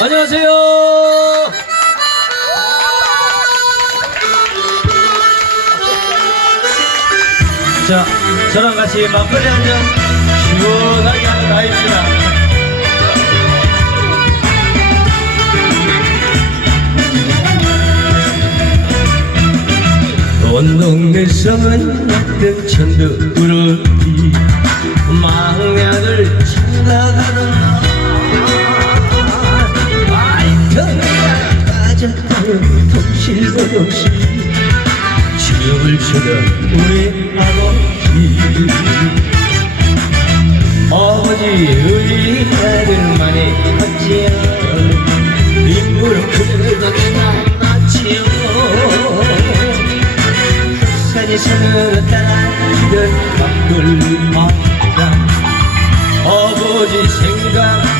안녕하세요. 자, 저랑 같이 막걸리 한 잔 시원하게 하는 나입니다. 온 동네 성은 낙득 천득 부르기 실버없이 춤을 추던 우리 아버지. 아버지 우리 아들만의 학지야 인물 그래도 내가 낫지요 산에서는 따라주던 막걸리 한잔 아버지 생각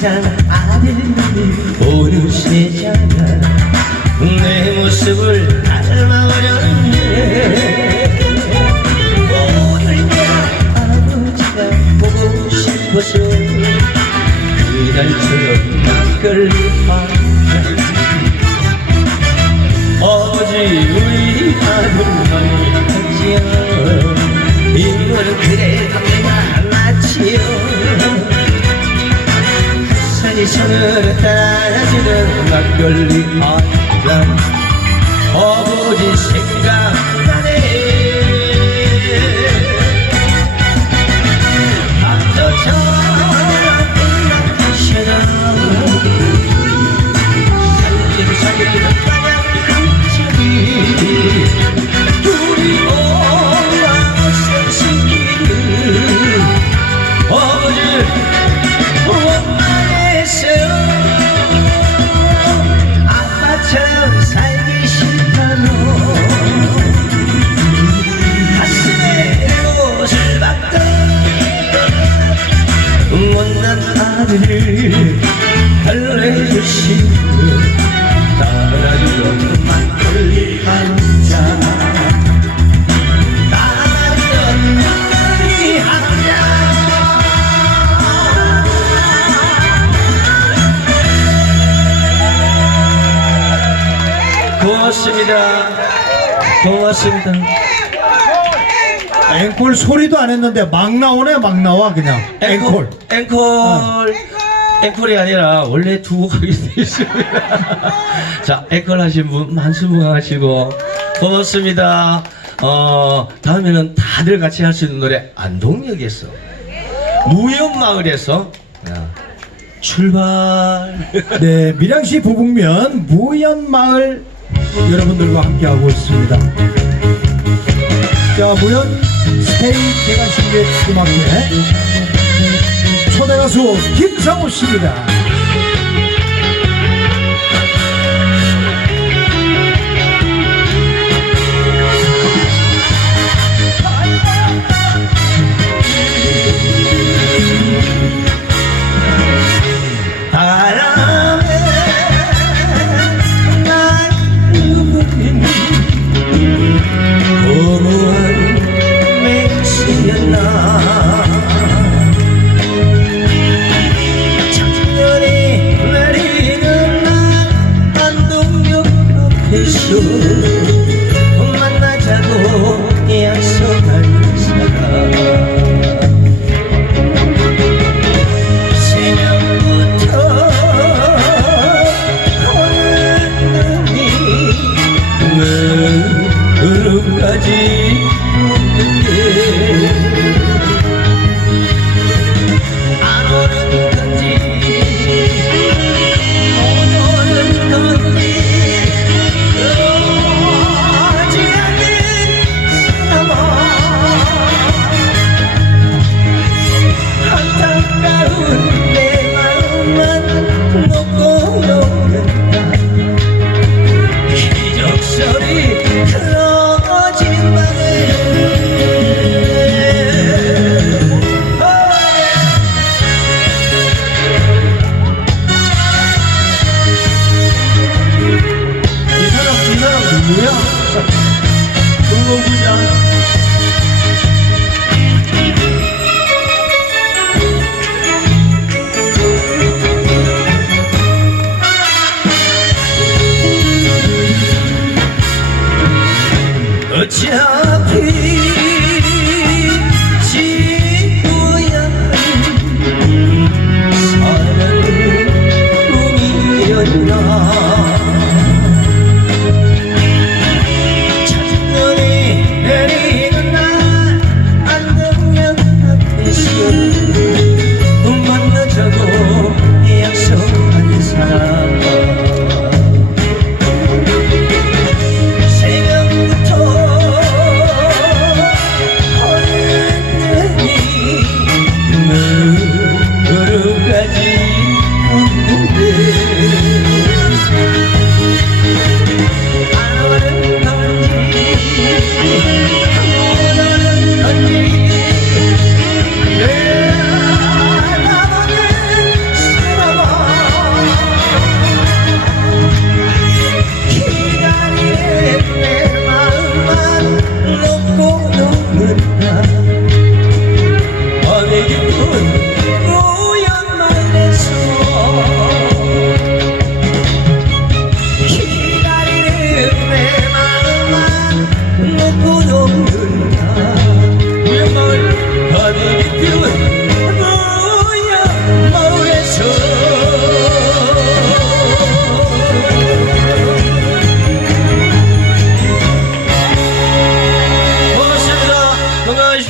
아장아장 아들이 어느 세자가 내 모습을 닮아버렸 산으로 따라주는 막걸리 한잔 아버지 생각나네. 남자처럼 생각하셔도 살림 살리 고맙습니다. 앵콜 소리도 안 했는데 막 나오네 막 나와 그냥. 앵콜. 앵콜. 앵콜이 아니라 원래 두곡 하게 돼 있습니다 자 앵콜 하신 분 만수무강하시고 고맙습니다. 어 다음에는 다들 같이 할 수 있는 노래 안동역에서 무연마을에서. 야, 출발. 네 밀양시 부북면 무연마을 여러분들과 함께하고 있습니다. 자 무연 스테이 대관식의 음악회 초대 가수 김상우 씨입니다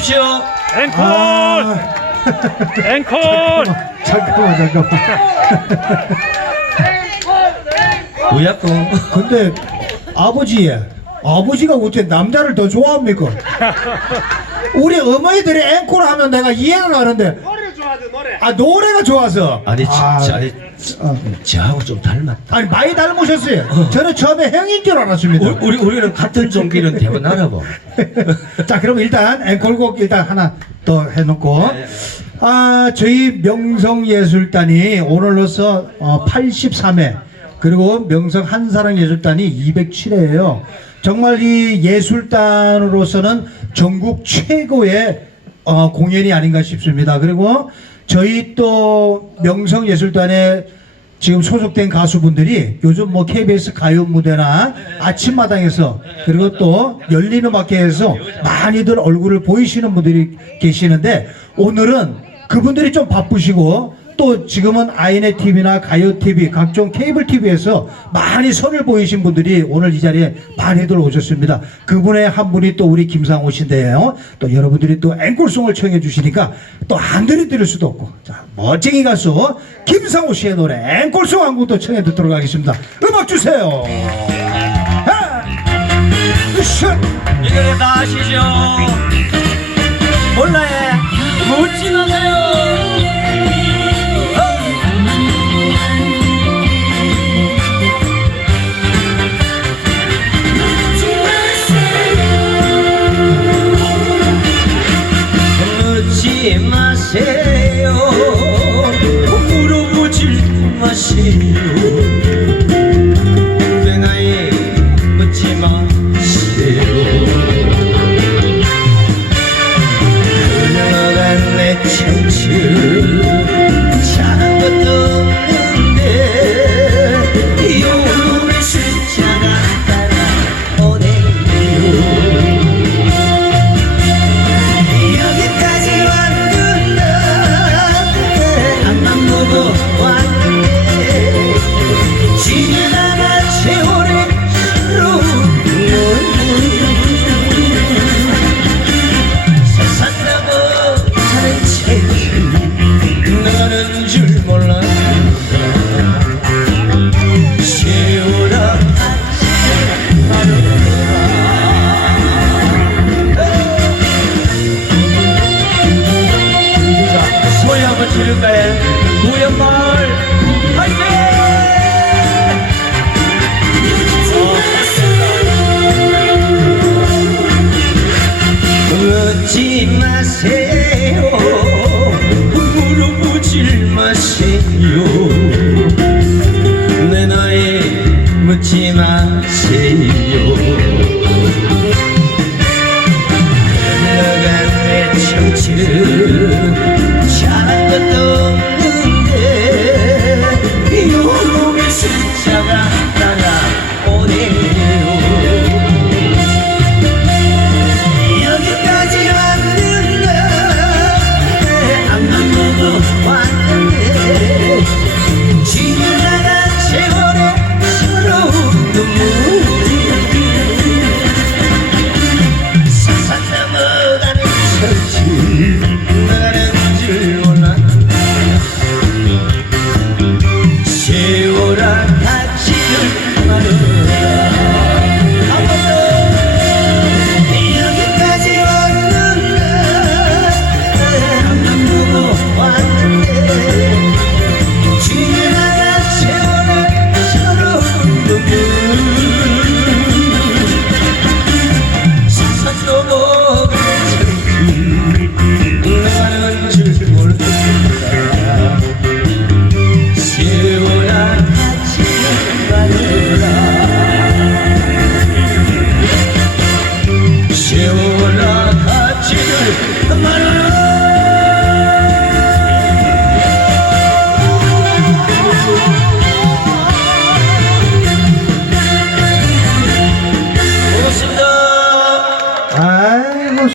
주십시오. 앵콜! 아... 앵콜! 잠깐만, 잠깐만. 왜 자꾸? 근데 아버지에 아버지가 어떻게 남자를 더 좋아합니까? 우리 어머니들이 앵콜 하면 내가 이해는 하는데 좋아하죠 노래 아 노래가 좋아서 아니 아, 진짜 아니 어. 저하고 좀 닮았다. 아니 많이 닮으셨어요. 저는 처음에 형인 줄 알았습니다. 우리, 우리 우리는 같은 종기는 대본 알아봐. 자 그럼 일단 앵콜곡 일단 하나 더 해놓고 네. 아 저희 명성예술단이 오늘로서 어, 83회 그리고 명성 한사랑예술단이 207회예요 정말 이 예술단으로서는 전국 최고의 어, 공연이 아닌가 싶습니다. 그리고 저희 또 명성예술단에 지금 소속된 가수분들이 요즘 뭐 KBS 가요 무대나 아침마당에서 그리고 또 열린 음악회에서 많이들 얼굴을 보이시는 분들이 계시는데 오늘은 그분들이 좀 바쁘시고 또 지금은 아이네 TV나 가요 TV 각종 케이블 TV에서 많이 선을 보이신 분들이 오늘 이 자리에 많이들 오셨습니다. 그분의 한 분이 또 우리 김상호 씨인데요. 또 여러분들이 또 앵콜송을 청해 주시니까 또 안 들려드릴 수도 없고 자 멋쟁이 가수 김상호 씨의 노래 앵콜송 한 곡도 청해 듣도록 하겠습니다. 음악 주세요. 하! 으쌰! 이 노래 다 아시죠? 몰라요. 묻지 마세요. 지를까요? 무연마을 화이팅! 묻지 마세요. 물어보질 마세요. 내 나이 묻지 마세요 청춘 잘한 것도 없는데 요놈의 숫자가 따라오네요 여기까지 왔는데 안만 먹어